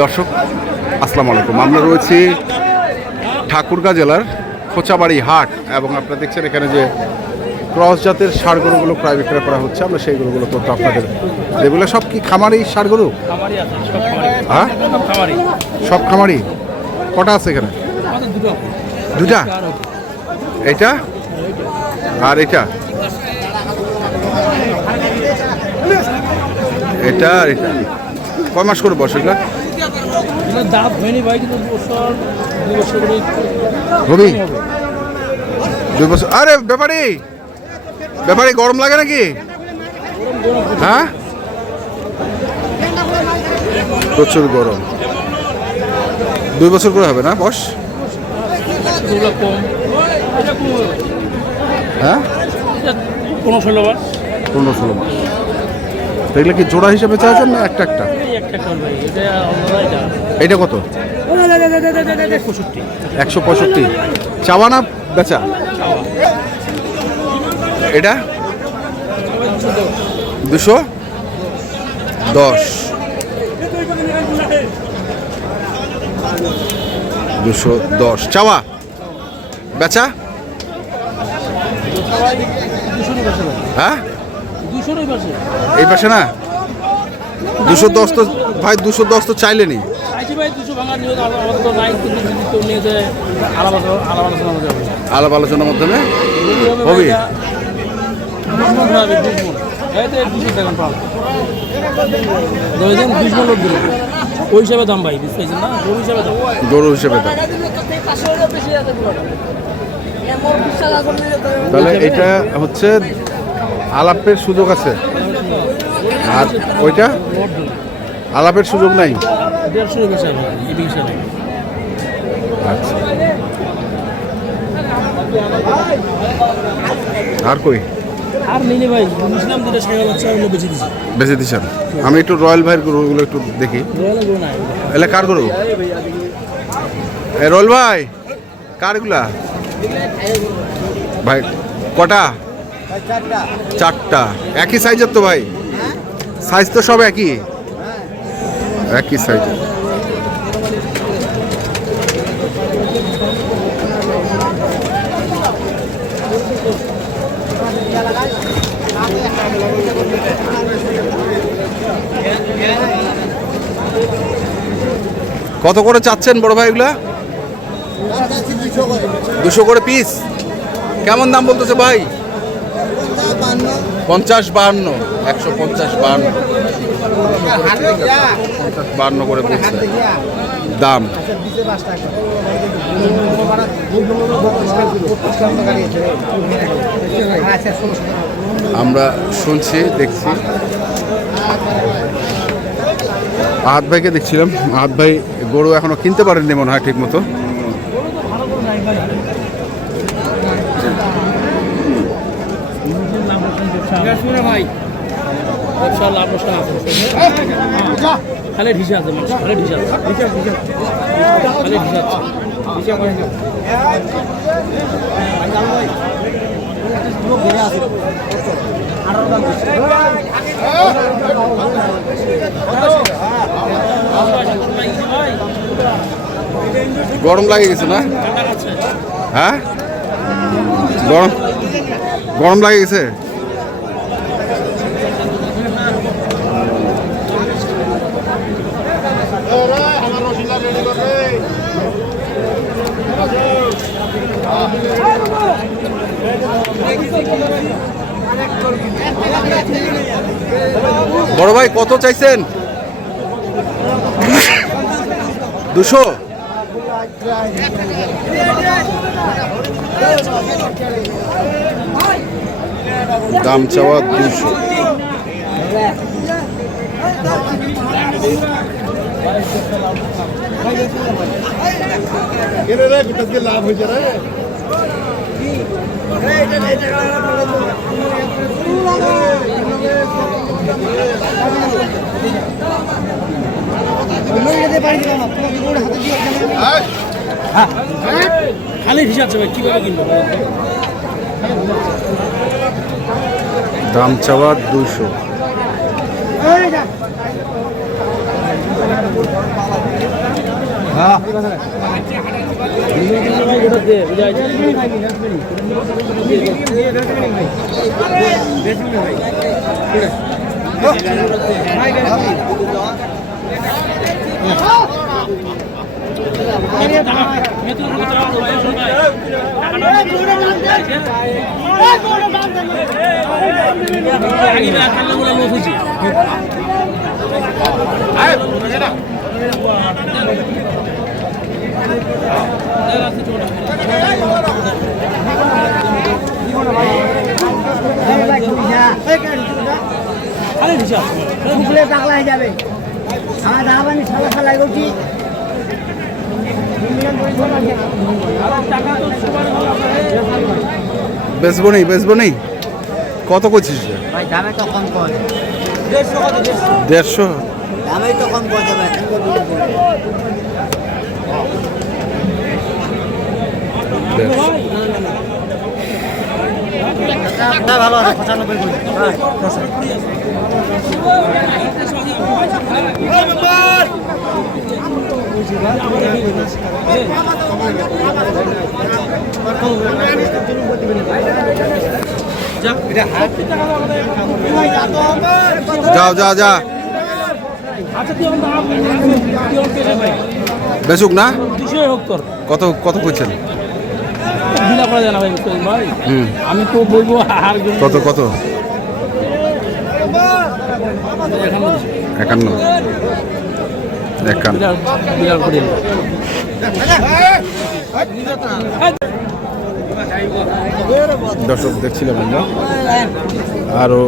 দর্শক আসসালামু আলাইকুম, আমরা রয়েছি ঠাকুরগাঁ জেলার খোঁচাবাড়ি হাট এবং আপনারা দেখছেন এখানে যে ক্রস জাতের ষাঁড় গরুগুলো প্রায় বিক্রয় করা হচ্ছে। আমরা সেই গরুগুলো তো আপনাদের এগুলো সব কি খামারি ষাঁড় গরু? হ্যাঁ, সব খামারি। কটা আছে এখানে? দুটা। এটা আর এটা, এটা আর এটা। কয় মাস করে বয়স এগুলা? হবি 2 বছর। আরে ব্যাপারী ব্যাপারী গরম লাগে নাকি? হ্যাঁ, প্রচুর গরম। 2 বছর করে হবে না বয়স? হ্যাঁ, 15-16 মাস। এগুলো কি জোড়া হিসেবে চাইছেন না একটা একটা? এটা কত? 165। চাওয়া না বেচা? এটা 210। 210 চাওয়া, বেচা? হ্যাঁ, এই পাশে না 210 তো ভাই, 210 তো চাইলেনি। আলাপ আলোচনার মাধ্যমে হবে। ওই হিসাবে দাম ভাই, গরু হিসেবে দাম। তাহলে এটা হচ্ছে আলাপের সুযোগ আছে, আর ওইটা আলাপের সুযোগ নাই। আচ্ছা, আর কই বেঁচে দিচ্ছেন? আমি একটু রয়্যাল ভাইয়ের গরুগুলো একটু দেখি। এলে কার গরু? রয়্যাল ভাই কারগুলা ভাই? কটা? 4টা। একই সাইজের তো ভাই? সাইজ তো সব একই সাইজের। কত করে চাচ্ছেন বড় ভাই এগুলা? 200 করে পিস। কেমন দাম বলতেছে ভাই? 50-52। 150-52 করে বলছে দাম। আমরা শুনছি, দেখছি। আহাত ভাইকে দেখছিলাম। আহাত ভাই গরু এখনো কিনতে পারেননি মনে হয় ঠিক মতো। গরম লাগে গেছে না? হ্যাঁ, গরম লাগে গেছে। বড় ভাই কত চাইছেন? 200। দাম চাওয়া 200। লাভ হয়েছে রে। খালি হিসাব আছে ভাই, কিভাবে কিনবো? দাম চাওয়া 200। পাগলা হয়ে যাবে আমার ধাবানি সালা সালাই করছি বেচবো নেই কত করছিস রে? ভাই দামে তো কম কর 150 দামে তো কম করে দেবে ভালো আছে 95 করে যা বেচুক না কত করছেন? আমি তো বলবো আর কত 51 বিড়াল করে দর্শক দেখছিলাম আমরা আরো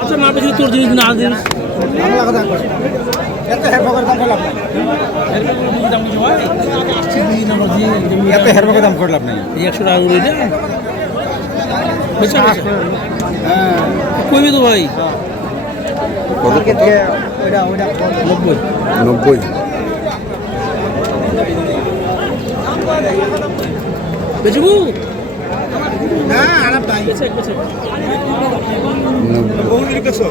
আচ্ছা না বেশি তোর জিনিস না জিনিস দাম করে লাভ নাই 100 টাকা করে দে বেচা কইবি তো ভাই কত 90 বেচবু না আলাপ নাই বেচে বহুদিন কেছো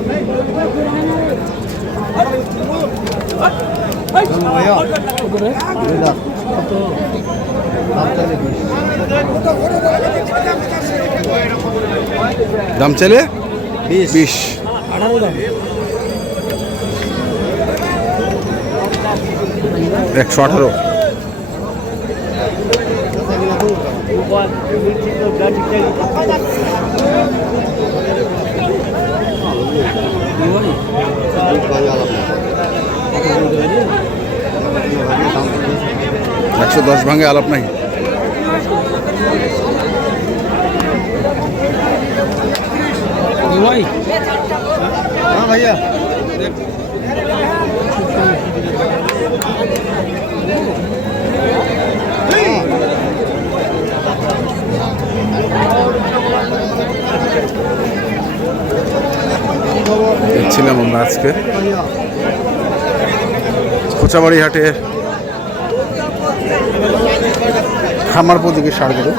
দাম চাইলে 20 18 দাম 118 110 ভাঙে আলাপ নাই ভাই হ্যাঁ ভাইয়া দেখছিলাম আমরা আজকে খোঁচাবাড়ি হাটের খামার প্রতীকের সারগুলো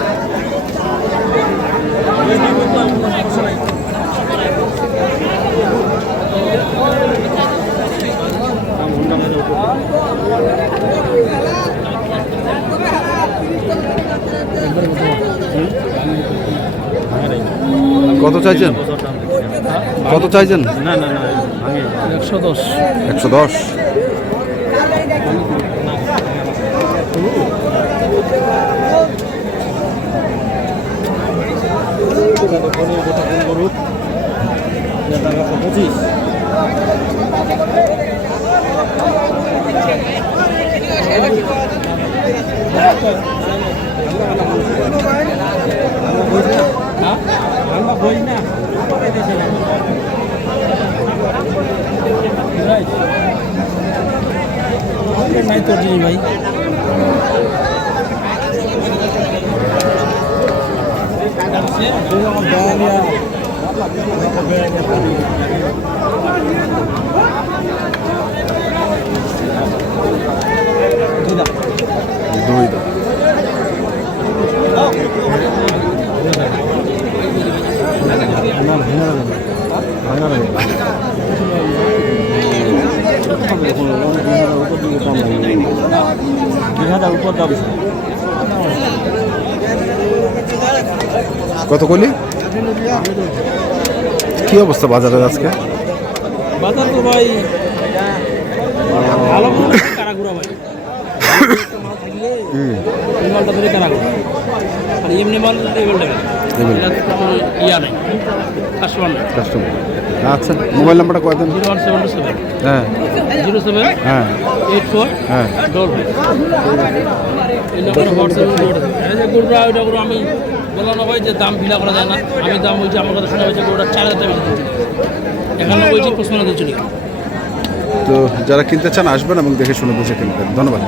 কত চাইছেন না 110 110 নাই তোর জিনিস ভাই দিদা 2000 উপর দাম কত কলি কি অবস্থা বাজারের আজকে? বাজার তো ভাই ভালো কারাগুড়া ভাই মাল থাকলে এই মালটা ধরে কারাগুড়া আর এমনি মাল লেভেল ইয়া নেই কাস্টমার নেই কাস্টমার আচ্ছা মোবাইল নাম্বারটা কয় দেন? 0177 হ্যাঁ 07 হ্যাঁ 84 হ্যাঁ এই নম্বরে হোয়াটসঅ্যাপে এই যে গরুটা ওইটা গরু আমি বললাম না ভাই যে দাম ভিলা করা যায় না আমি দাম বলছি আমার কথা শোনা হয়েছে গরুটা 4000 টাকা বেশি এখানে বলছি 55 দিয়ে চলে তো যারা কিনতে চান আসবেন এবং দেখে শুনে বুঝে কিনবেন। ধন্যবাদ।